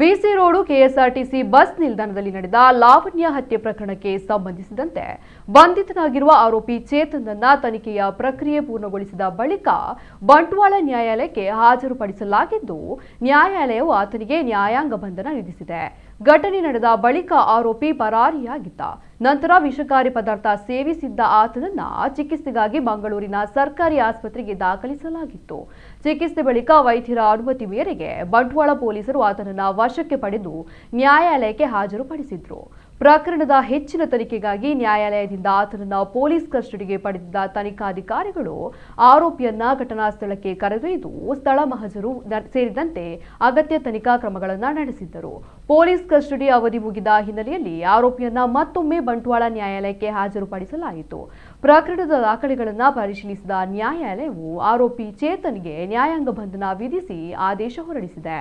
ಬಿಸಿ road KSRTC bus ನಿಲ್ದಾಣದಲ್ಲಿ ನಡೆದ ಲಾವಣ್ಯ ಹತ್ಯೆ ಪ್ರಕರಣಕ್ಕೆ ಸಂಬಂಧಿಸಿದಂತೆ ಬಂಧಿತನಾಗಿರುವ ಆರೋಪಿ ಚೇತನ್ನನ್ನ ತನಿಖೆಯ ಪ್ರಕ್ರಿಯೆ ಪೂರ್ಣಗೊಳಿಸಿದ ಬಳಿಕ ಬಂಟ್ವಾಳ ನ್ಯಾಯಾಲಯಕ್ಕೆ ಹಾಜರುಪಡಿಸಲಾಗಿದ್ದು ನ್ಯಾಯಾಲಯವು ಆತನಿಗೆ ನ್ಯಾಯಾಂಗ ಬಂಧನ ವಿಧಿಸಿದೆ. ಘಟನೆ ನಡೆದ ಬಳಿಕ ಆರೋಪಿ ಪರಾರಿಯಾಗಿದ್ದ. ನಂತರ ವಿಷಕಾರಿ ಪದಾರ್ಥ ಸೇವಿಸಿದ್ದ ಆತನನ್ನ ಚಿಕಿತ್ಸೆಗಾಗಿ ಮಂಗಳೂರಿನ ಸರ್ಕಾರಿ ಆಸ್ಪತ್ರೆಗೆ ದಾಖಲಿಸಲಾಗಿತ್ತು. ಚಿಕಿತ್ಸೆ ಬಳಿಕ ವೈದ್ಯರ ಅನುಮತಿ ಮೇರೆಗೆ ಬಂಟ್ವಾಳ ಪೊಲೀಸರು ಆತನನ್ನ ವಶಕ್ಕೆ ಪಡೆದು ನ್ಯಾಯಾಲಯಕ್ಕೆ ಹಾಜರುಪಡಿಸಿದ್ರು. ಪ್ರಕರಣದ ಹೆಚ್ಚಿನ ತನಿಖೆಗಾಗಿ ನ್ಯಾಯಾಲಯದಿಂದ ಆತನನ್ನ ಪೊಲೀಸ್ ಕಸ್ಟಡಿಗೆ ಪಡೆದಿದ್ದ ತನಿಖಾಧಿಕಾರಿಗಳು ಆರೋಪಿಯನ್ನ ಘಟನಾ ಸ್ಥಳಕ್ಕೆ ಕರೆದೊಯ್ದು ಸ್ಥಳ ಮಹಜರು ಸೇರಿದಂತೆ ಅಗತ್ಯ ತನಿಖಾ ಕ್ರಮಗಳನ್ನು ನಡೆಸಿದ್ದರು. ಪೊಲೀಸ್ ಕಸ್ಟಡಿ ಅವಧಿ ಮುಗಿದ ಹಿನ್ನೆಲೆಯಲ್ಲಿ ಆರೋಪಿಯನ್ನ ಮತ್ತೊಮ್ಮೆ ಬಂಟ್ವಾಳ ನ್ಯಾಯಾಲಯಕ್ಕೆ ಹಾಜರುಪಡಿಸಲಾಯಿತು. ಪ್ರಕರಣದ ದಾಖಲೆಗಳನ್ನು ಪರಿಶೀಲಿಸಿದ ನ್ಯಾಯಾಲಯವು ಆರೋಪಿ ಚೇತನ್ಗೆ ನ್ಯಾಯಾಂಗ ಬಂಧನ ವಿಧಿಸಿ ಆದೇಶ ಹೊರಡಿಸಿದೆ.